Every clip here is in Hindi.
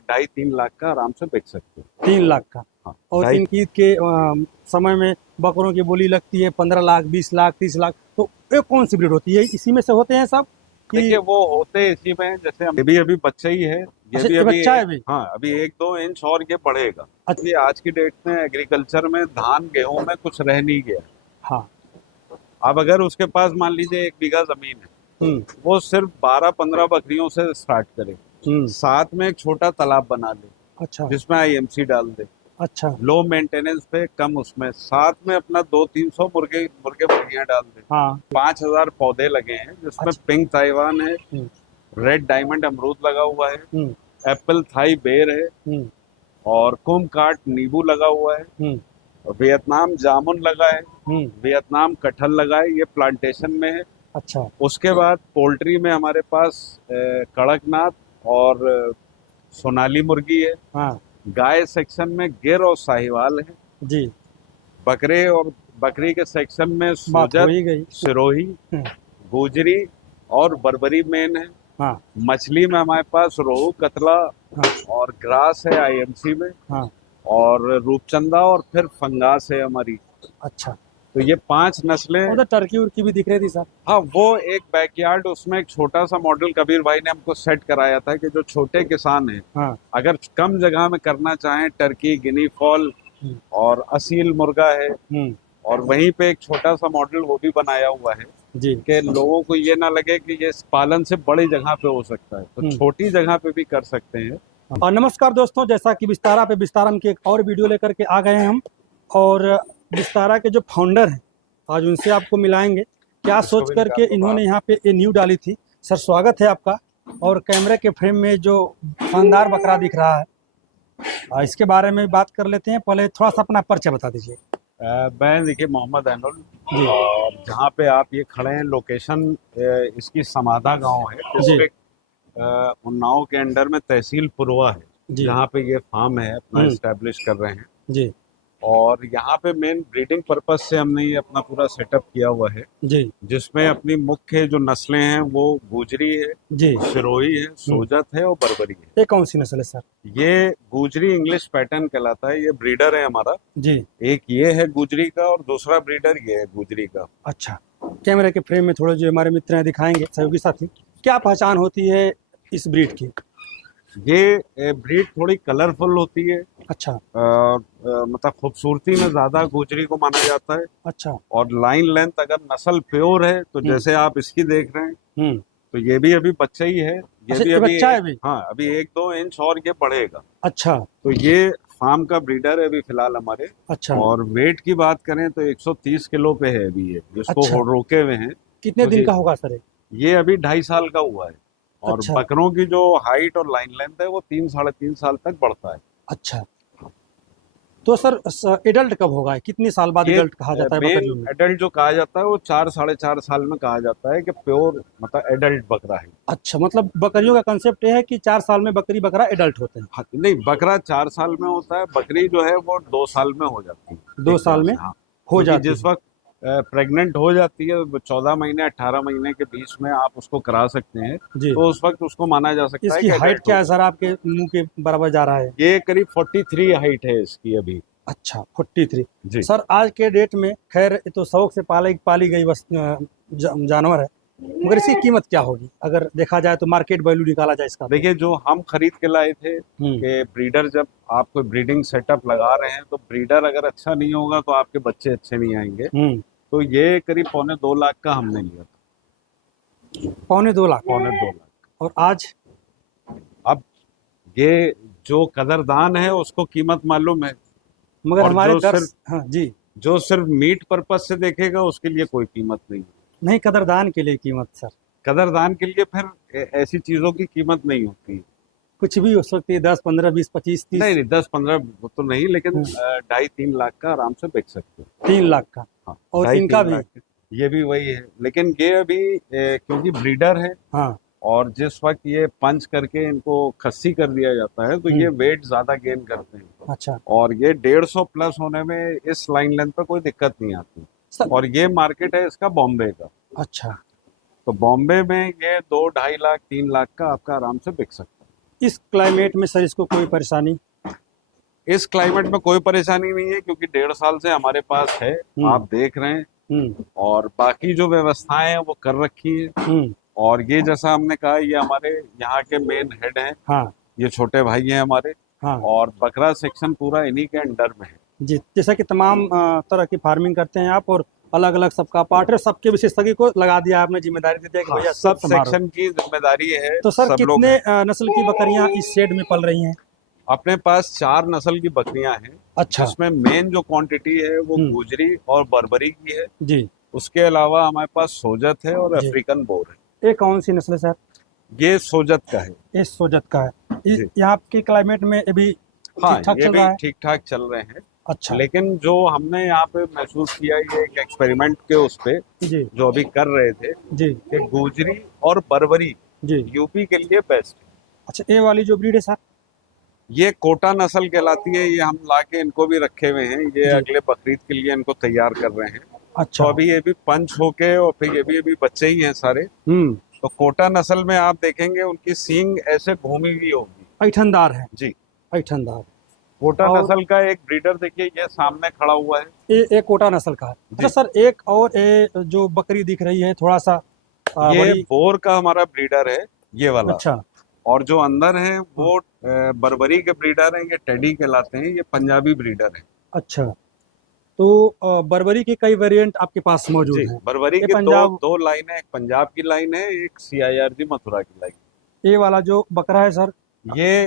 2.5-3 लाख का आराम से बिक सकते हैं। 3 लाख का। हाँ, और ढाई। इनकी ईद के समय में बकरों की बोली लगती है 15 लाख, 20 लाख, 30 लाख। तो ये कौन सी ब्रीड होती है? इसी में से होते हैं सब देखिए कि? वो होते इसी में, जैसे ये भी अभी बच्चा ही है, ये अच्छा, भी ये अभी बच्चा है अभी? हाँ अभी 1-2 इंच और ये बढ़ेगा। अच्छा। ये आज की डेट में एग्रीकल्चर में धान गेहूं में कुछ रह नहीं गया। हाँ। अब अगर उसके पास मान लीजिए 1 बीघा जमीन है, हम्म। वो सिर्फ 12-15 बकरियों से स्टार्ट करे, हम्म। साथ में एक छोटा तालाब बना ले अच्छा। जिसमें आईएमसी डाल दे, अच्छा। लो मेंटेनेंस पे, कम उसमें, साथ में अपना 200-300 मुर्गे मुर्गे मुर्गियां डाल दे। हाँ। 5,000 पौधे लगे हैं जिसमें अच्छा। पिंक ताइवान है, हम्म। रेड डायमंड अमरूद लगा हुआ है, हम्म। एप्पल थाई बेर है, हम्म। और कुमकाट नींबू लगा हुआ है, हम्म। वियतनाम जामुन लगा है, हम्म। वियतनाम कटहल लगा है, ये प्लांटेशन में है। अच्छा। उसके बाद पोल्ट्री में हमारे पास कड़कनाथ और सोनाली मुर्गी है। हाँ। गाय सेक्शन में गिर और साहिवाल है। जी। बकरे और बकरी के सेक्शन में बात हो सोजत, ही गई। सिरोही, हम्म। गोजरी और बर्बरी मेन है। हाँ। मछली में हमारे पास रोहू, कतला हाँ। और ग्रास है आईएमसी में, हाँ। और रूपचंदा, और फिर फंगास है हमारी। अच्छा। तो ये 5 नस्लें। उधर टर्की उर्की भी दिख रही थी सर। हाँ, वो एक बैकयार्ड, उसमें एक छोटा सा मॉडल कबीर भाई ने हमको सेट कराया था कि जो छोटे किसान हैं, हाँ। अगर कम जगह में करना चाहें, टर्की, गिनी फॉल हम्म। और असील मुर्गा है, हम्म। और वहीं पे एक छोटा सा मॉडल वो भी बनाया हुआ है जी। कि लोगों को ये ना लगे कि ये पालन से बड़ी जगह पे हो सकता है, तो छोटी जगह पे भी कर सकते हैं। और नमस्कार दोस्तों, जैसा कि विस्तारा पे विस्तारम की एक और वीडियो लेकर के आ गए हैं हम, और विस्तारा के जो फाउंडर हैं आज उनसे आपको मिलाएंगे। क्या सोच करके इन्होंने यहाँ पे ये न्यू डाली थी। सर स्वागत है आपका। और कैमरे के फ्रेम में जो शानदार बकरा दिख रहा है, इसके बारे में बात कर लेते हैं। पहले थोड़ा सा अपना परिचय बता दीजिए। मैं देखिए मोहम्मद अनुल जी। और जहाँ पे आप ये खड़े हैं लोकेशन इसकी समाधा गांव है, डिस्ट्रिक्ट उन्नाव के अंडर में, तहसील पुरवा है, जहाँ पे ये फार्म है अपना एस्टेब्लिश कर रहे हैं जी। और यहाँ पे मेन ब्रीडिंग पर्पस से हमने ये अपना पूरा सेटअप किया हुआ है जी। जिसमें अपनी मुख्य जो नस्लें हैं वो गुजरी है जी, सिरोही है, सोजत है और बर्बरी है। ये कौन सी नस्ल है सर? ये गुजरी इंग्लिश पैटर्न कहलाता है, ये ब्रीडर है हमारा। जी। एक ये है गुजरी का और दूसरा ब्रीडर ये है गुजरी का। अच्छा, कैमरे के फ्रेम में थोड़े जो हमारे मित्र हैं दिखाएंगे सहयोगी साथी, क्या पहचान होती है इस ब्रीड की? ये ब्रीड थोड़ी कलरफुल होती है। अच्छा। मतलब खूबसूरती में ज्यादा गुजरी को माना जाता है। अच्छा। और लाइन लेंथ अगर नस्ल प्योर है तो जैसे आप इसकी देख रहे हैं, तो ये भी अभी बच्चा ही है। ये अच्छा, भी ये अभी बच्चा है अभी? हाँ, अभी 1-2 इंच और ये बढ़ेगा। अच्छा। तो ये फार्म का ब्रीडर है अभी फिलहाल हमारे। अच्छा। और वेट की बात करें तो 130 किलो पे है अभी ये, जिसको अच्छा। रोके हुए हैं। कितने तो दिन का होगा सर? ये अभी 2.5 साल का हुआ है। और अच्छा। बकरों की जो हाइट और लाइन लेंथ है वो 3-3.5 साल तक बढ़ता है। अच्छा, तो सर एडल्ट कब होगा? कितने साल बाद एडल्ट कहा जाता है बकरियों में? एडल्ट जो कहा जाता है वो 4-4.5 साल में कहा जाता है कि प्योर मतलब एडल्ट बकरा है। अच्छा, मतलब बकरियों का कंसेप्ट ये है कि 4 साल में बकरी बकरा एडल्ट होते हैं? हाँ, नहीं, बकरा 4 साल में होता है, बकरी जो है वो 2 साल में हो जाती है। 2 साल में हाँ, हो जाती जिस है। वक्त प्रेग्नेंट हो जाती है 14 महीने 18 महीने के बीच में आप उसको करा सकते हैं, जी। तो उस वक्त उसको माना जा सकता है इसकी कि हाइट adult क्या हो है सर? आपके मुंह के बराबर जा रहा है। गया। ये करीब 43 हाइट है इसकी अभी। अच्छा, 43। जी। सर आज के डेट में खैर ये तो शौक से पाली गई जानवर है, मगर इसकी कीमत क्या होगी अगर देखा जाए तो? मार्केट वैल्यू निकाला जाए इसका? देखिए, जो हम खरीद के लाए थे हम्म। कि ब्रीडर, जब आप कोई ब्रीडिंग सेटअप लगा रहे हैं तो ब्रीडर अगर अच्छा नहीं होगा तो आपके बच्चे अच्छे नहीं आएंगे। तो ये करीब 1.25 लाख का हमने लिया था। 2.25 लाख? 2.25 लाख। और आज? अब ये जो कदरदान है उसको कीमत मालूम है, मगर और हमारे जो सिर्फ हाँ जी, जो सिर्फ मीट पर्पस से देखेगा उसके लिए कोई कीमत नहीं। नहीं कदरदान के लिए कीमत सर? कदरदान के लिए फिर ऐसी चीजों की कीमत नहीं होती। कुछ भी हो सकती है, 10, 15, 20, 25, 30? नहीं, 10-15 तो नहीं, लेकिन 2.5-3 लाख का आराम से बिक सकते हैं। 3 लाख का? हाँ, और 2.5-3 इनका भी? लाख ये भी वही है, लेकिन ये अभी क्योंकि ब्रीडर है, हाँ। और जिस वक्त ये पंच करके इनको खस्सी कर दिया जाता है तो ये वेट ज्यादा गेन करते हैं। अच्छा। और ये 150 प्लस होने में इस लाइन लेंथ पर कोई दिक्कत नहीं आती। और ये मार्केट है इसका बॉम्बे का। अच्छा। तो बॉम्बे में ये 2-2.5 लाख 3 लाख का आपका आराम से बिक सकता है। इस क्लाइमेट में सर इसको कोई परेशानी? इस क्लाइमेट में कोई परेशानी नहीं है, क्योंकि 1.5 साल से हमारे पास है, आप देख रहे हैं। और बाकी जो व्यवस्थाएं हैं वो कर रखी है। और ये जैसा हमने कहा, ये हमारे यहाँ के मेन हेड हैं। हाँ, ये छोटे भाई हैं हमारे। हाँ, और बकरा सेक्शन पूरा इन्हीं के अंडर में है जी। जैसा कि तमाम तरह की फार्मिंग करते हैं आप, और अलग अलग सबका पार्ट है, सबके विशेषज्ञ को लगा दिया आपने, जिम्मेदारी दे दिया कि भैया सब संभालो। सेक्शन की जिम्मेदारी है। तो सर सब लोग कितने नस्ल की बकरियां इस शेड में पल रही हैं? अपने पास 4 नस्ल की बकरियां हैं। अच्छा। जिसमें मेन जो क्वांटिटी है वो गुजरी और बर्बरी की है जी। उसके अलावा हमारे पास सोजत है और जी। अफ्रीकन बोर है। ये कौन सी नस्ल है सर? ये सोजत का है। ये सोजत का है। जी। यहाँ के क्लाइमेट में ये भी हाँ, ठीक ठाक ये चल भी रहा है? ठीक ठाक चल रहे हैं। अच्छा। लेकिन जो हमने यहाँ पे महसूस किया, ये एक एक्सपेरिमेंट के उस पे जी। जो अभी कर रहे थे जी। कि गुजरी और बर्बरी जी। यूपी के लिए बेस्ट है। अच्छा, ये वाली जो ब्रीड है सर? ये कोटा नस्ल कहलाती है। ये हम लाके इनको भी रखे हुए हैं। ये अगले बकरीद के लिए इनको तैयार कर रहे हैं। अच्छा। तो अभी ये भी पंच होके, और फिर ये भी अभी बच्चे ही हैं सारे। तो कोटा नस्ल में आप देखेंगे उनकी सींग ऐसे घूमी हुई होगी, ऐठनदार है जी। ऐठनदार। कोटा और नस्ल का एक ब्रीडर देखिए, ये सामने खड़ा हुआ है। ये कोटा नस्ल का है। अच्छा सर, एक और ये जो बकरी दिख रही है थोड़ा सा ये बोर का हमारा ब्रीडर है, ये वाला। अच्छा। और जो अंदर है वो बर्बरी के ब्रीडर हैं, ये टेडी कहलाते हैं, ये पंजाबी ब्रीडर है। अच्छा, तो बर्बरी के कई वेरिएंट आपके पास मौजूद हैं? बर्बरी के दो लाइन है, एक पंजाब की लाइन है, एक CIRG मथुरा की लाइन। ये वाला जो बकरा है सर, ये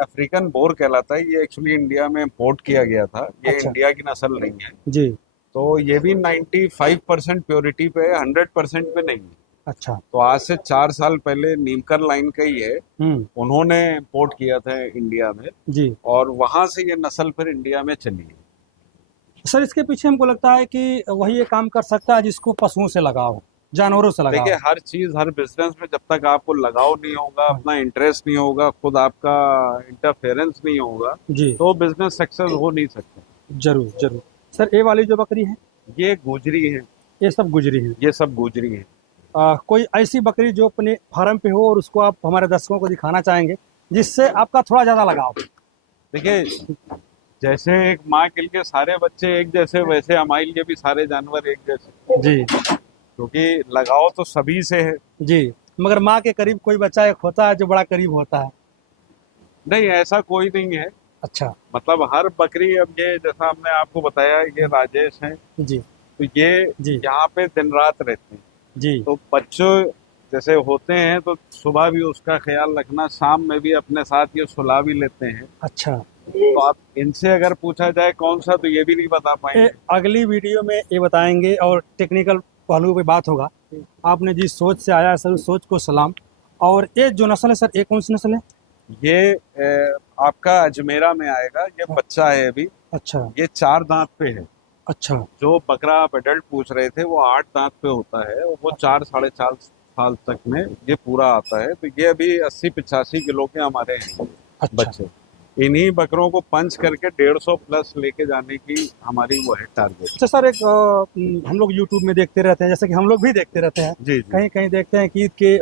अफ्रीकन बोर कहलाता है। ये एक्चुअली इंडिया में इम्पोर्ट किया गया था। ये अच्छा। इंडिया की नस्ल नहीं है जी। तो ये भी 95% प्योरिटी पे है, 100% पे नहीं है। अच्छा। तो आज से 4 साल पहले नीमकर लाइन का ही है, उन्होंने इम्पोर्ट किया था इंडिया में जी। और वहां से ये नस्ल फिर इंडिया में चली है। सर इसके पीछे हमको लगता है कि वही ये काम कर सकता है जिसको पशुओं से लगाव, जानवरों से लगाव। देखिए, हर चीज, हर बिजनेस में जब तक आपको लगाव नहीं होगा, अपना इंटरेस्ट नहीं होगा, खुद आपका इंटरफेरेंस नहीं होगा जी, तो बिजनेस सक्सेस हो नहीं सकता। जरूर जरूर। सर ये वाली जो बकरी है, ये गुजरी है। ये सब गुजरी है? ये सब गुजरी है। कोई ऐसी बकरी जो अपने फार्म पे हो और उसको आप हमारे दर्शकों को दिखाना चाहेंगे जिससे आपका थोड़ा ज्यादा लगाव? देखिए, जैसे एक माँ के लिए सारे बच्चे एक जैसे, वैसे हमारे लिए भी सारे जानवर एक जैसे जी, क्योंकि लगाव तो सभी से है जी। मगर माँ के करीब कोई बच्चा एक होता है जो बड़ा करीब होता है? नहीं, ऐसा कोई नहीं है। अच्छा। मतलब हर बकरी, अब ये जैसा हमने आपको बताया, ये राजेश है जी, तो ये यहाँ पे दिन रात रहते हैं जी। तो बच्चों जैसे होते हैं तो सुबह भी उसका ख्याल रखना, शाम में भी अपने साथ ये सुला भी लेते हैं। अच्छा। तो आप इनसे अगर पूछा जाए कौन सा, तो ये भी नहीं बता पाएंगे। अगली वीडियो में ये बताएंगे और टेक्निकल पहलू पे बात होगा। आपने जिस सोच से आया सर, उस सोच को सलाम। और ये जो नस्ल है सर, ये कौन सी नस्ल है? ये आपका अजमेरा में आएगा। ये बच्चा है अभी। अच्छा। ये 4 दांत पे है। अच्छा। जो बकरा आप एडल्ट पूछ रहे थे वो 8 दांत पे होता है, और वो 4 साढ़े 4 साल तक में ये पूरा आता है। तो ये अभी 80-85 किलो के हमारे हैं बच्चे। इन्हीं बकरों को पंच करके 150 प्लस लेके जाने की हमारी वो है टारगेट। अच्छा सर, एक हम लोग यूट्यूब में देखते रहते हैं, जैसे कि हम लोग भी देखते रहते हैं जी, कहीं कहीं देखते हैं कि ईद के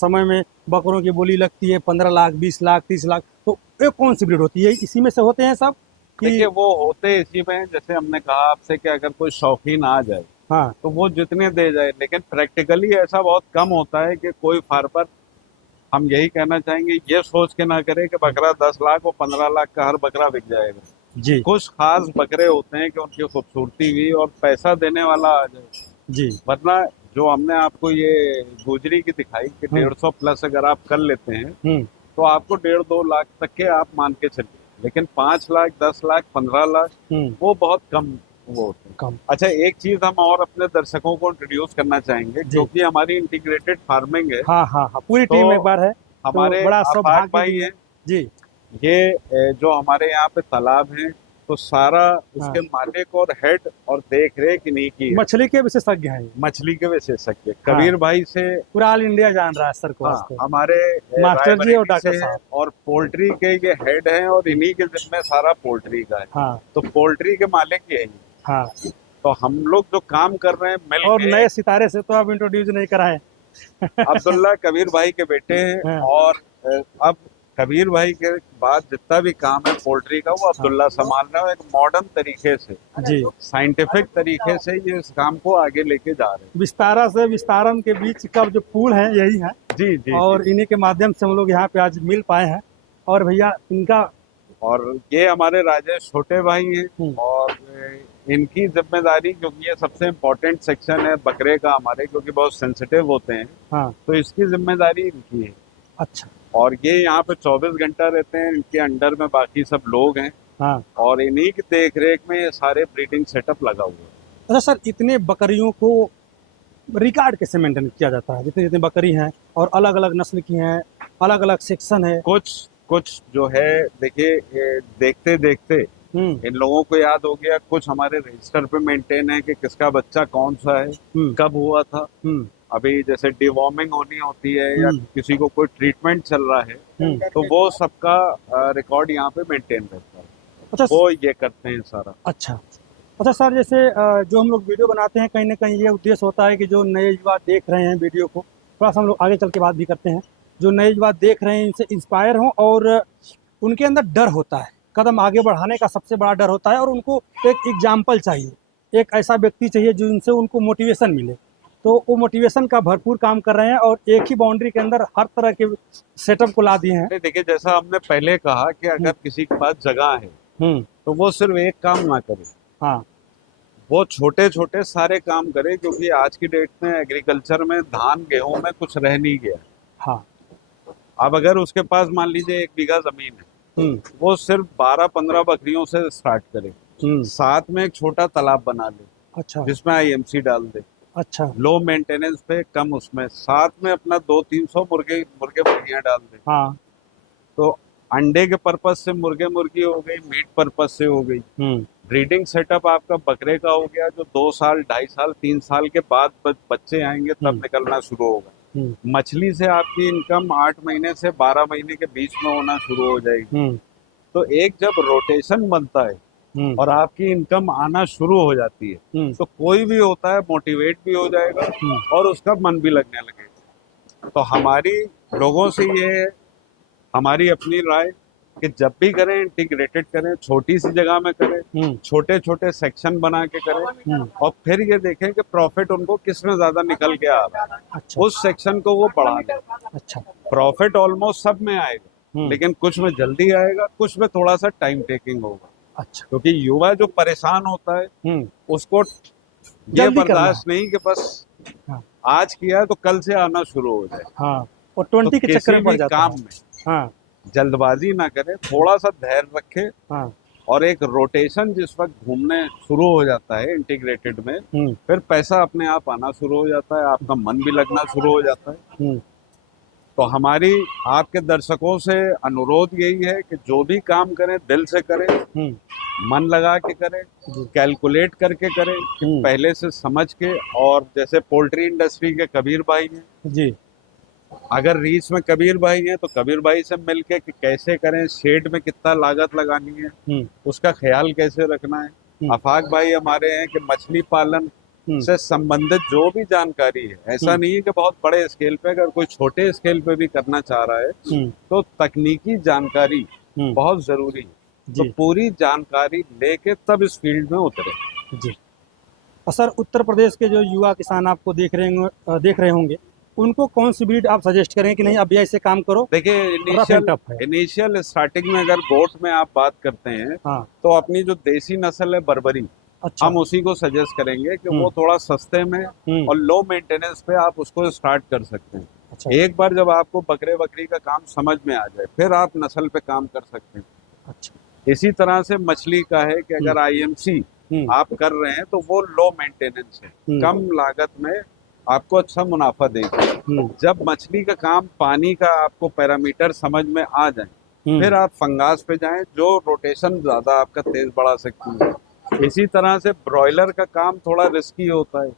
समय में बकरों की बोली लगती है 15 लाख, 20 लाख, 30 लाख। तो ये कौन सी ब्रीड होती है? इसी में से होते हैं सब? देखिए, वो होते इसी में, जैसे हमने कहा आपसे कि अगर कोई शौकीन आ जाए हाँ, तो वो जितने दे जाए, लेकिन प्रैक्टिकली ऐसा बहुत कम होता है कि कोई फार्मर, हम यही कहना चाहेंगे, ये सोच के ना करे कि बकरा 10 लाख और 15 लाख का हर बकरा बिक जाएगा जी। कुछ खास बकरे होते हैं कि उनकी खूबसूरती भी और पैसा देने वाला आ जाए जी। वरना जो हमने आपको ये गुजरी की दिखाई कि 150 प्लस अगर आप कर लेते हैं तो आपको 1.5-2 लाख तक के आप मान के चलिए। लेकिन 5 लाख, 10 लाख, 15 लाख वो बहुत कम वो होते हैं। कम। अच्छा, एक चीज हम और अपने दर्शकों को इंट्रोड्यूस करना चाहेंगे, क्योंकि हमारी इंटीग्रेटेड फार्मिंग है। हाँ हाँ हाँ, पूरी टीम एक बार है। हमारे बड़ा सौभाग्य भाई है जी। ये जो हमारे यहाँ पे तालाब है, तो सारा उसके मालिक और हेड और देख रेख इन्हीं की है। मछली के विशेषज्ञ हैं। मछली के विशेषज्ञ कबीर भाई से पूरा ऑल इंडिया जान रहा है सर को। हमारे मास्टर जी और डॉक्टर साहब, और पोल्ट्री के ये हेड हैं, और इन्हीं के जिम्मे सारा पोल्ट्री का है। तो पोल्ट्री के मालिक यही हाँ। तो हम लोग जो काम कर रहे हैं मिल और नए सितारे से तो आप इंट्रोड्यूस नहीं कराए। अब्दुल्ला कबीर भाई के बेटे हैं, और अब कबीर भाई के बाद जितना भी काम है पोल्ट्री का वो अब्दुल्ला संभाल रहा है, एक मॉडर्न तरीके से, जी, साइंटिफिक तरीके से ये इस काम को आगे लेके जा रहे हैं। विस्तारा से विस्तारम के बीच का जो पुल है यही है, जी जी और इन्हीं के माध्यम से हम लोग यहाँ पे आज मिल पाए हैं। और भैया इनका, और ये हमारे राजेश छोटे भाई हैं, और इनकी जिम्मेदारी, क्योंकि ये सबसे इम्पोर्टेंट सेक्शन है बकरे का हमारे, क्योंकि बहुत सेंसिटिव होते हैं, हाँ, तो इसकी जिम्मेदारी इनकी है। अच्छा, और ये यहाँ पे 24 घंटा रहते हैं, इनके अंडर में बाकी सब लोग हैं, हाँ, और इन्हीं की देख रेख में ये सारे ब्रीडिंग सेटअप लगा हुआ है। अच्छा सर, इतने बकरियों को रिकॉर्ड कैसे मेंटेन किया जाता है? जितने जितने बकरी हैं और अलग अलग नस्ल की हैं, अलग अलग सेक्शन है। कुछ जो है, देखिए देखते देखते इन लोगों को याद हो गया, कुछ हमारे रजिस्टर पे मेंटेन है कि किसका बच्चा कौन सा है, कब हुआ था। अभी जैसे डिवॉर्मिंग होनी होती है या किसी को कोई ट्रीटमेंट चल रहा है, तो वो सबका रिकॉर्ड यहाँ पे मेंटेन रहता है। अच्छा, वो ये करते हैं सारा। अच्छा अच्छा सर, जैसे जो हम लोग वीडियो बनाते हैं, कहीं ना कहीं ये उद्देश्य होता है कि जो नए युवा देख रहे हैं वीडियो को, थोड़ा सा हम लोग आगे चल के बात भी करते हैं, जो नए युवा देख रहे हैं इनसे इंस्पायर हों, और उनके अंदर डर होता है, कदम आगे बढ़ाने का सबसे बड़ा डर होता है, और उनको एक एग्जाम्पल चाहिए, एक ऐसा व्यक्ति चाहिए जिनसे उनको मोटिवेशन मिले। तो वो मोटिवेशन का भरपूर काम कर रहे हैं, और एक ही बाउंड्री के अंदर हर तरह के सेटअप को ला दिए हैं। देखिए, जैसा हमने पहले कहा कि अगर किसी के पास जगह है तो वो सिर्फ एक काम ना करे, हाँ, वो छोटे छोटे सारे काम करे, क्योंकि आज की डेट में एग्रीकल्चर में धान गेहूं में कुछ रह नहीं गया। हाँ, अब अगर उसके पास मान लीजिए 1 बीघा जमीन है, वो सिर्फ 12-15 बकरियों से स्टार्ट करे, साथ में एक छोटा तालाब बना ले, अच्छा, जिसमें IMC डाल दे, अच्छा, लो मेंटेनेंस पे, कम उसमें, साथ में अपना 200-300 मुर्गियां डाल दे। हाँ, तो अंडे के पर्पज से मुर्गी हो गई, मीट पर्पज से हो गई, ब्रीडिंग सेटअप आपका बकरे का हो गया, जो 2 साल 2.5 साल 3 साल के बाद बच्चे आएंगे तब निकलना शुरू होगा। मछली से आपकी इनकम 8 महीने से 12 महीने के बीच में होना शुरू हो जाएगी। तो एक जब रोटेशन बनता है और आपकी इनकम आना शुरू हो जाती है, तो कोई भी होता है मोटिवेट भी हो जाएगा और उसका मन भी लगने लगेगा। तो हमारी लोगों से ये, हमारी अपनी राय कि जब भी करें इंटीग्रेटेड करें, छोटी सी जगह में करें, छोटे छोटे सेक्शन बना के करें, और फिर ये देखें कि प्रॉफिट उनको किस में ज्यादा निकल के आ रहा है, अच्छा, उस सेक्शन को वो बढ़ा लें। अच्छा, प्रॉफिट ऑलमोस्ट सब में आएगा, लेकिन कुछ में जल्दी आएगा, कुछ में थोड़ा सा टाइम टेकिंग होगा। अच्छा, क्योंकि युवा जो परेशान होता है उसको ये बर्दाश्त नहीं कि बस आज किया तो कल से आना शुरू हो जाए। हाँ, और 20 के चक्कर में पड़ जाता है। काम में हाँ, जल्दबाजी ना करे, थोड़ा सा धैर्य रखे, हाँ, और एक रोटेशन जिस वक्त घूमने शुरू हो जाता है इंटीग्रेटेड में, फिर पैसा अपने आप आना शुरू हो जाता है, आपका मन भी लगना शुरू हो जाता है। तो हमारी आपके दर्शकों से अनुरोध यही है कि जो भी काम करें दिल से करें, मन लगा के करें, कैलकुलेट करके करें, पहले से समझ के। और जैसे पोल्ट्री इंडस्ट्री के कबीर भाई हैं जी, अगर रीच में कबीर भाई हैं तो कबीर भाई से मिलके कि कैसे करें, शेड में कितना लागत लगानी है, उसका ख्याल कैसे रखना है। आफाक भाई हमारे हैं कि मछली पालन से संबंधित जो भी जानकारी है, ऐसा नहीं है कि बहुत बड़े स्केल पे, अगर कोई छोटे स्केल पे भी करना चाह रहा है तो तकनीकी जानकारी बहुत जरूरी है। तो पूरी जानकारी लेके तब इस फील्ड में उतरे जी। और सर, उत्तर प्रदेश के जो युवा किसान आपको देख रहे होंगे, उनको कौन सी ब्रीड आप सजेस्ट करें कि नहीं अब ऐसे काम करो? देखिए, इनिशियल स्टार्टिंग में अगर गोट में आप बात करते हैं, हाँ, तो अपनी जो देसी नस्ल है बर्बरी, अच्छा, हम उसी को सजेस्ट करेंगे कि वो थोड़ा सस्ते में और लो मेंटेनेंस पे आप उसको स्टार्ट कर सकते हैं। अच्छा, एक बार जब आपको बकरी का काम समझ में आ जाए, फिर आप नस्ल पे काम कर सकते हैं। अच्छा, इसी तरह से मछली का है कि अगर IMC आप कर रहे हैं तो वो लो मेंटेनेंस है, कम लागत में आपको अच्छा मुनाफा देगी। जब मछली का काम पानी का आपको पैरामीटर समझ में आ जाए, फिर आप फंगास पे जाएं, जो रोटेशन ज्यादा आपका तेज बढ़ा सकती है। इसी तरह से ब्रॉयलर का काम थोड़ा रिस्की होता है,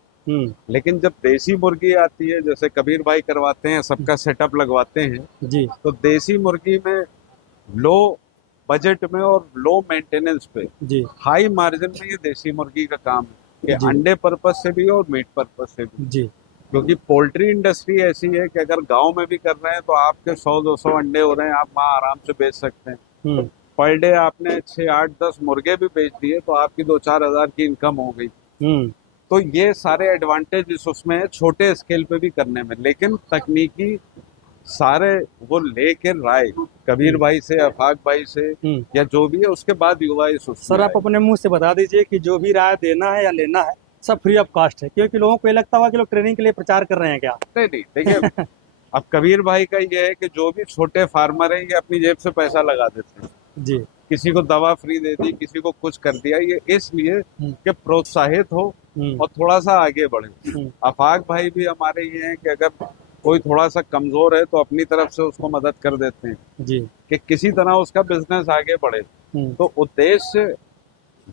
लेकिन जब देसी मुर्गी आती है, जैसे कबीर भाई करवाते हैं, सबका सेटअप लगवाते हैं जी, तो देसी मुर्गी में लो बजट में और लो मेंटेनेंस पे जी, हाई मार्जिन में ये देसी मुर्गी का काम है कि अंडे पर्पज से भी और मीट पर्पज से भी जी। क्योंकि पोल्ट्री इंडस्ट्री ऐसी है कि अगर गांव में भी कर रहे हैं तो आपके 100-200 अंडे हो रहे हैं, आप वहाँ आराम से बेच सकते हैं। पर डे आपने 6-8-10 मुर्गे भी बेच दिए तो आपकी 2-4 हजार की इनकम हो गई। तो ये सारे एडवांटेज उसमें है छोटे स्केल पे भी करने में। लेकिन तकनीकी सारे वो लेके राय कबीर भाई से, आफाक भाई से या जो भी है, उसके बाद युवा इस सर आप अपने मुंह से बता दीजिए कि जो भी राय देना है या लेना है सब फ्री ऑफ कॉस्ट है, क्योंकि लोगों को ये लगता हुआ कि लोग ट्रेनिंग के लिए प्रचार कर रहे हैं क्या? नहीं देखिए अब कबीर भाई का ये है कि जो भी छोटे फार्मर हैं ये अपनी जेब से पैसा लगा देते हैं जी। किसी को दवा फ्री दे दी, किसी को कुछ कर दिया, ये इसलिए कि प्रोत्साहित हो और थोड़ा सा आगे बढ़े। आफाक भाई भी हमारे ये हैं कि अगर कोई थोड़ा सा कमजोर है तो अपनी तरफ से उसको मदद कर देते हैं जी कि किसी तरह उसका बिजनेस आगे बढ़े। तो उद्देश्य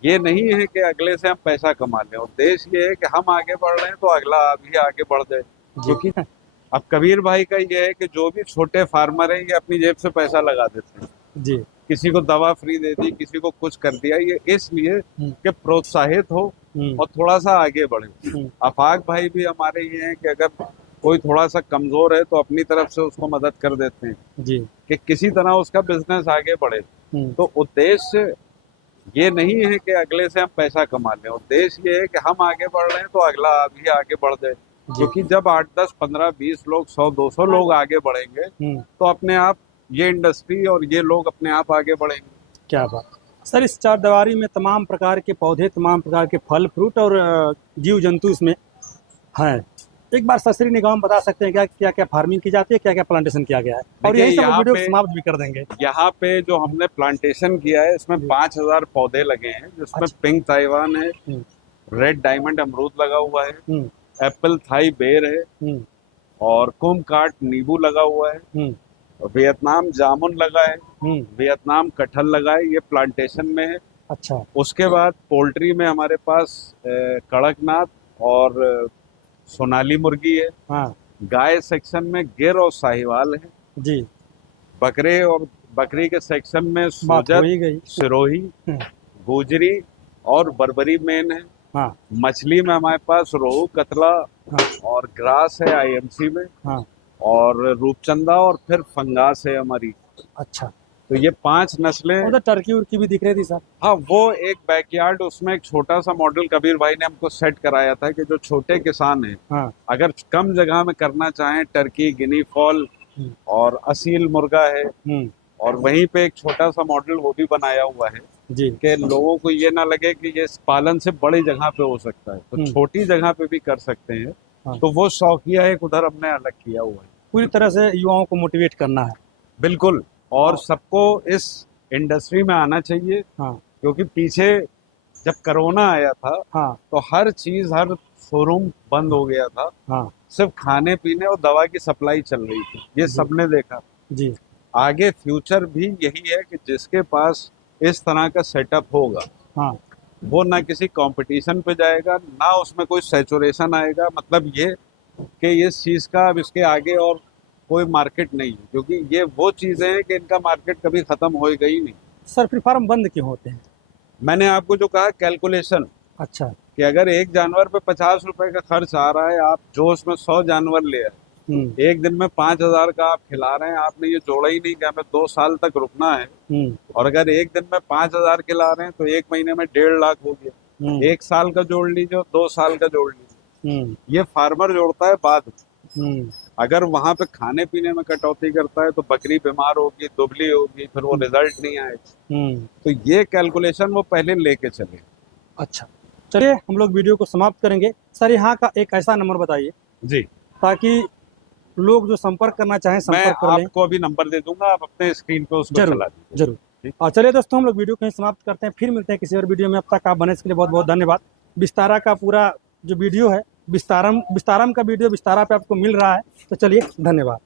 ये नहीं है कि अगले से हम पैसा कमा लें, उद्देश्य ये है कि हम आगे बढ़ रहे हैं तो अगला भी आगे बढ़ जाए। क्योंकि अब कबीर भाई का ये है कि जो भी छोटे फार्मर हैं ये अपनी जेब से पैसा लगा देते हैं जी। किसी को दवा फ्री दे दी, किसी को कुछ कर दिया, ये इसलिए कि प्रोत्साहित हो और थोड़ा सा आगे बढ़े। आफाक भाई भी हमारे ये हैं कि अगर कोई थोड़ा सा कमजोर है तो अपनी तरफ से उसको मदद कर देते हैं जी कि किसी तरह उसका बिजनेस आगे बढ़े। तो उद्देश्य ये नहीं है कि अगले से हम पैसा कमा लें, उद्देश्य ये है कि हम आगे बढ़ रहे हैं तो अगला भी आगे बढ़ जाए। क्योंकि जब 8-10-15-20 लोग 100-200 लोग आगे बढ़ेंगे तो अपने आप ये इंडस्ट्री और ये लोग अपने आप आगे बढ़ेंगे। क्या बात सर, इस चारदीवारी में तमाम प्रकार के पौधे, तमाम प्रकार के फल फ्रूट और जीव जंतु इसमें हैं। एक बार सरसरी निगाह में बता सकते हैं क्या क्या क्या फार्मिंग की जाती है, क्या क्या प्लांटेशन किया गया है, और यही सब वीडियो समाप्त भी कर देंगे। यहाँ पे जो हमने प्लांटेशन किया है इसमें 5000 पौधे लगे हैं, जिसमें पिंक ताइवान है, रेड डायमंड अमरूद लगा हुआ है, एप्पल थाई बेर है और कुमकाट नींबू लगा हुआ है, वियतनाम जामुन लगा है, वियतनाम कटहल लगा है, ये प्लांटेशन में है। अच्छा। उसके बाद पोल्ट्री में हमारे पास कड़कनाथ और सोनाली मुर्गी है। हाँ। गाय सेक्शन में गिर और साहिवाल है जी। बकरे और बकरी के सेक्शन में सोजत, सिरोही, गोजरी और बर्बरी मेन है। हाँ। मछली में हमारे पास रोहू, कतला और ग्रास है आईएमसी में। हाँ। और रूपचंदा और फिर फंगास है हमारी। अच्छा। तो ये 5 नस्लें। उधर टर्की उर्की भी दिख रही थी सर। हाँ, वो एक बैकयार्ड, उसमें एक छोटा सा मॉडल कबीर भाई ने हमको सेट कराया था कि जो छोटे किसान हैं, हाँ। अगर कम जगह में करना चाहें, टर्की, गिनी फॉल और असील मुर्गा है, और वहीं पे एक छोटा सा मॉडल वो भी बनाया हुआ है जी, कि लोगों को ये ना लगे कि ये पालन से बड़ी जगह पे हो सकता है, तो छोटी जगह पे भी कर सकते हैं। हाँ। तो वो शौकिया है, उधर हमने अलग किया हुआ है। पूरी तरह से युवाओं को मोटिवेट करना है। बिल्कुल, और सबको इस इंडस्ट्री में आना चाहिए। हाँ। क्योंकि पीछे जब कोरोना आया था, हाँ, तो हर चीज, हर शोरूम बंद हो गया था। हाँ, सिर्फ खाने पीने और दवा की सप्लाई चल रही थी, ये सबने देखा जी। आगे फ्यूचर भी यही है कि जिसके पास इस तरह का सेटअप होगा, हाँ, वो ना किसी कंपटीशन पे जाएगा, ना उसमें कोई सैचुरेशन आएगा। मतलब ये कि इस चीज का अब इसके आगे और कोई मार्केट नहीं है, क्योंकि ये वो चीजें हैं कि इनका मार्केट कभी खत्म होएगा ही नहीं। सर फिर फार्म बंद क्यों होते हैं? मैंने आपको जो कहा कैलकुलेशन, अच्छा, कि अगर एक जानवर पे 50 रुपए का खर्च आ रहा है, आप जो उसमें 100 जानवर ले आए, एक दिन में 5000 का आप खिला रहे हैं, आपने ये जोड़ा ही नहीं कि हमें 2 साल तक रुकना है। और अगर एक दिन में 5000 खिला रहे हैं तो एक महीने में 1.5 लाख हो गया। 1 साल का जोड़ लीजिए, 2 साल का जोड़ लीजिए, ये फार्मर जोड़ता है बाद में। अगर वहां पे खाने पीने में कटौती करता है तो बकरी बीमार होगी, दुबली होगी, फिर वो रिजल्ट नहीं आएगा। तो ये कैलकुलेशन वो पहले लेके चले। अच्छा, चलिए हम लोग वीडियो को समाप्त करेंगे। सर यहाँ का एक ऐसा नंबर बताइए जी, ताकि लोग जो संपर्क करना चाहें संपर्क कर लें। आपको अभी नंबर दे दूंगा, आप अपने स्क्रीन पे उसको चला दीजिए। जरूर। और चलिए दोस्तों, हम लोग वीडियो कहीं समाप्त करते हैं, फिर मिलते हैं किसी और वीडियो में। अब तक आप बने इसके लिए बहुत बहुत धन्यवाद। विस्तारा का पूरा जो वीडियो है, विस्तारम का वीडियो विस्तारा पे आपको मिल रहा है। तो चलिए, धन्यवाद।